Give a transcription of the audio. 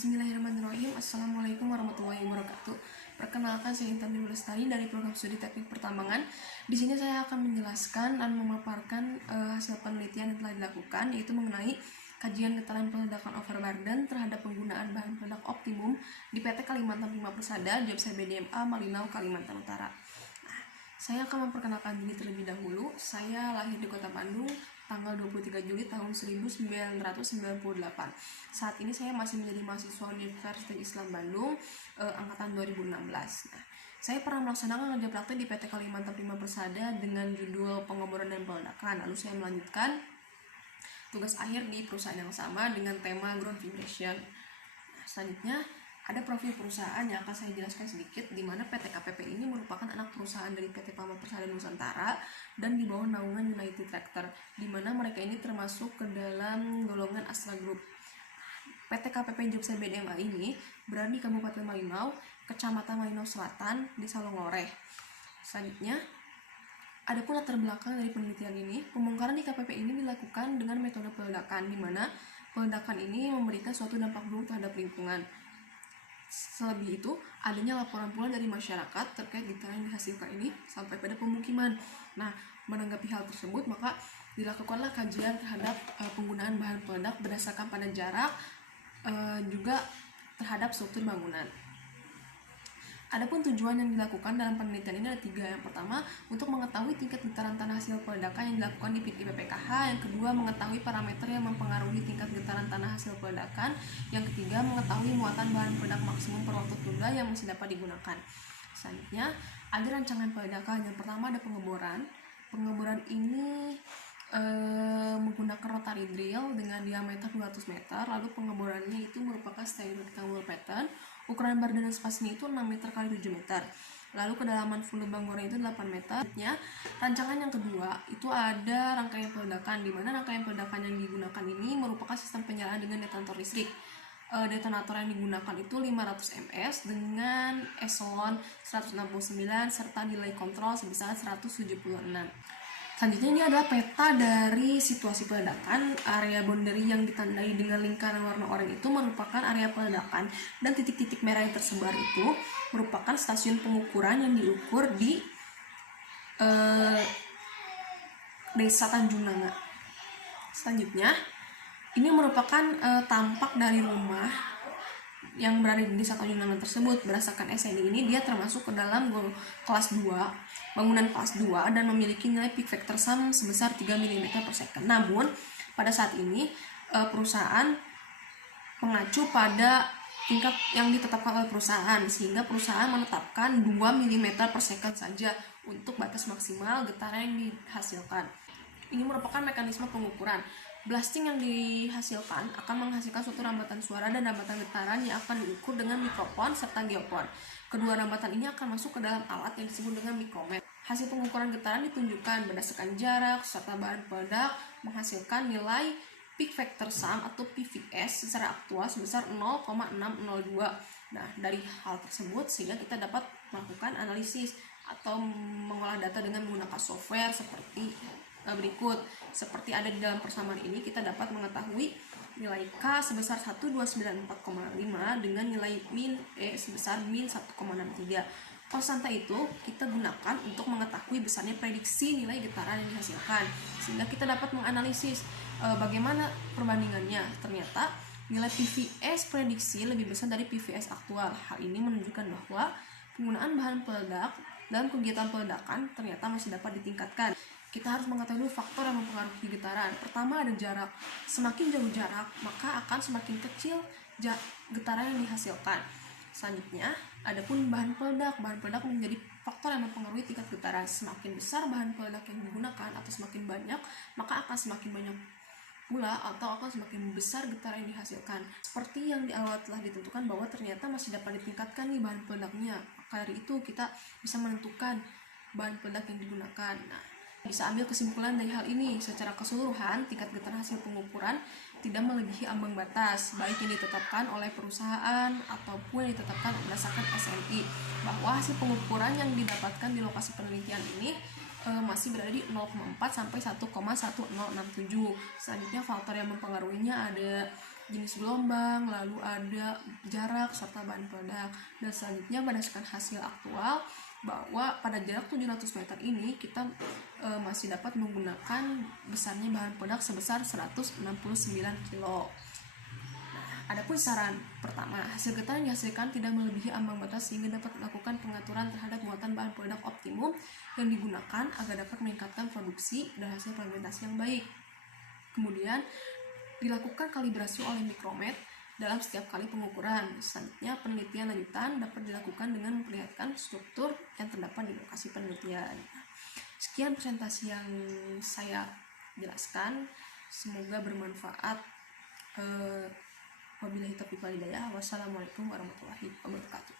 Bismillahirrahmanirrahim. Assalamualaikum warahmatullahi wabarakatuh. Perkenalkan, saya Intan Dewi Lestari dari program studi teknik pertambangan. Di sini saya akan menjelaskan dan memaparkan hasil penelitian yang telah dilakukan, yaitu mengenai kajian getaran peledakan overburden terhadap penggunaan bahan peledak optimum di PT Kalimantan Prima Persada, Jobsai BDMA, Malinau, Kalimantan Utara. Saya akan memperkenalkan diri terlebih dahulu. Saya lahir di Kota Bandung tanggal 23 Juli tahun 1998. Saat ini saya masih menjadi mahasiswa Universitas Islam Bandung angkatan 2016. Saya pernah melaksanakan kerja praktek di PT Kalimantan Prima Persada dengan judul pengeboran dan peledakan. Lalu saya melanjutkan tugas akhir di perusahaan yang sama dengan tema ground vibration. Selanjutnya ada profil perusahaan yang akan saya jelaskan sedikit, di mana PT KPP ini merupakan anak perusahaan dari PT Pama Persada Nusantara dan di bawah naungan United Tractor, di mana mereka ini termasuk ke dalam golongan Astra Group. PT KPP Jobsai BDMA ini berada di Kabupaten Malinau, Kecamatan Malinau Selatan, Desa Longoreh. Selanjutnya, adapun latar belakang dari penelitian ini, pembongkaran di KPP ini dilakukan dengan metode peledakan, di mana peledakan ini memberikan suatu dampak buruk terhadap lingkungan. Selebih itu, adanya laporan pula dari masyarakat terkait getaran yang dihasilkan ini sampai pada pemukiman. Nah, menanggapi hal tersebut, maka dilakukanlah kajian terhadap penggunaan bahan peledak berdasarkan pada jarak, juga terhadap struktur bangunan. Adapun tujuan yang dilakukan dalam penelitian ini ada 3. Yang pertama, untuk mengetahui tingkat getaran tanah hasil peledakan yang dilakukan di PPKH. Yang kedua, mengetahui parameter yang mempengaruhi tingkat getaran tanah hasil peledakan. Yang ketiga, mengetahui muatan bahan peledak maksimum per waktu tunggal yang masih dapat digunakan. Selanjutnya, ada rancangan peledakan. Yang pertama ada pengeboran. Pengeboran ini menggunakan rotary drill dengan diameter 200 meter. Lalu pengeborannya itu merupakan style rectangular pattern. Ukuran badan dan spasinya itu 6 meter x 7 meter. Lalu kedalaman full lubang goreng itu 8 meter. Rancangan yang kedua itu ada rangkaian peledakan, di mana rangkaian peledakan yang digunakan ini merupakan sistem penyalaan dengan detonator listrik. Detonator yang digunakan itu 500 ms dengan eselon 169 serta delay control sebesar 176. Selanjutnya ini adalah peta dari situasi peledakan. Area boundary yang ditandai dengan lingkaran warna oranye itu merupakan area peledakan, dan titik-titik merah yang tersebar itu merupakan stasiun pengukuran yang diukur di Desa Tanjung Nanga. Selanjutnya, ini merupakan tampak dari rumah yang berada di Desa Tanjung Nanga tersebut. Berdasarkan SNI ini, dia termasuk ke dalam kelas 2, bangunan kelas 2, dan memiliki nilai peak factor sum sebesar 3 mm per second. Namun, pada saat ini perusahaan mengacu pada tingkat yang ditetapkan oleh perusahaan, sehingga perusahaan menetapkan 2 mm per second saja untuk batas maksimal getaran yang dihasilkan. Ini merupakan mekanisme pengukuran. Blasting yang dihasilkan akan menghasilkan suatu rambatan suara dan rambatan getaran yang akan diukur dengan mikrofon serta geopon. Kedua rambatan ini akan masuk ke dalam alat yang disebut dengan mikromet. Hasil pengukuran getaran ditunjukkan berdasarkan jarak serta bahan peledak menghasilkan nilai peak factor sum atau PVS secara aktual sebesar 0,602. Nah, dari hal tersebut sehingga kita dapat melakukan analisis atau mengolah data dengan menggunakan software seperti berikut. Seperti ada di dalam persamaan ini, kita dapat mengetahui nilai K sebesar 1294,5 dengan nilai min E sebesar min 1,63. Konstanta itu kita gunakan untuk mengetahui besarnya prediksi nilai getaran yang dihasilkan, sehingga kita dapat menganalisis bagaimana perbandingannya. Ternyata nilai PVS prediksi lebih besar dari PVS aktual. Hal ini menunjukkan bahwa penggunaan bahan peledak dalam kegiatan peledakan ternyata masih dapat ditingkatkan. Kita harus mengetahui faktor yang mempengaruhi getaran. Pertama ada jarak. Semakin jauh jarak, maka akan semakin kecil getaran yang dihasilkan. Selanjutnya, adapun bahan peledak. Bahan peledak menjadi faktor yang mempengaruhi tingkat getaran. Semakin besar bahan peledak yang digunakan atau semakin banyak, maka akan semakin banyak pula atau akan semakin besar getaran yang dihasilkan. Seperti yang di awal telah ditentukan bahwa ternyata masih dapat ditingkatkan nih bahan peledaknya. Maka dari itu kita bisa menentukan bahan peledak yang digunakan. Nah, bisa ambil kesimpulan dari hal ini, secara keseluruhan tingkat getaran hasil pengukuran tidak melebihi ambang batas, baik yang ditetapkan oleh perusahaan ataupun yang ditetapkan berdasarkan SNI, bahwa hasil pengukuran yang didapatkan di lokasi penelitian ini masih berada di 0,4 sampai 1,1067. Selanjutnya faktor yang mempengaruhinya ada jenis gelombang, lalu ada jarak serta bahan peledak. Dan selanjutnya berdasarkan hasil aktual bahwa pada jarak 700 meter ini kita masih dapat menggunakan besarnya bahan peledak sebesar 169 kilo. Adapun saran pertama, hasil getaran yang dihasilkan tidak melebihi ambang batas sehingga dapat melakukan pengaturan terhadap muatan bahan peledak optimum yang digunakan agar dapat meningkatkan produksi dan hasil fermentasi yang baik. Kemudian dilakukan kalibrasi oleh mikromet dalam setiap kali pengukuran. Selanjutnya penelitian lanjutan dapat dilakukan dengan memperlihatkan struktur yang terdapat di lokasi penelitian. Sekian presentasi yang saya jelaskan, semoga bermanfaat. Wabillahi taufiq wal hidayah. Wassalamualaikum warahmatullahi wabarakatuh.